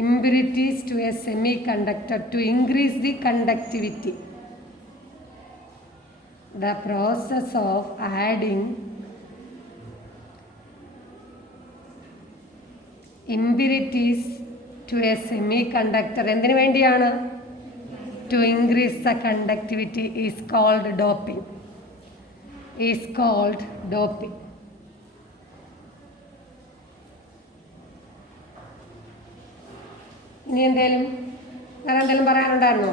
impurities to a semiconductor to increase the conductivity. The process of adding impurities to a semiconductor എന്തിനു വേണ്ടിയാണ്? To increase the conductivity is called doping. Is called doping. ഇനി വേറെ എന്തെങ്കിലും പറയാനുണ്ടായിരുന്നോ?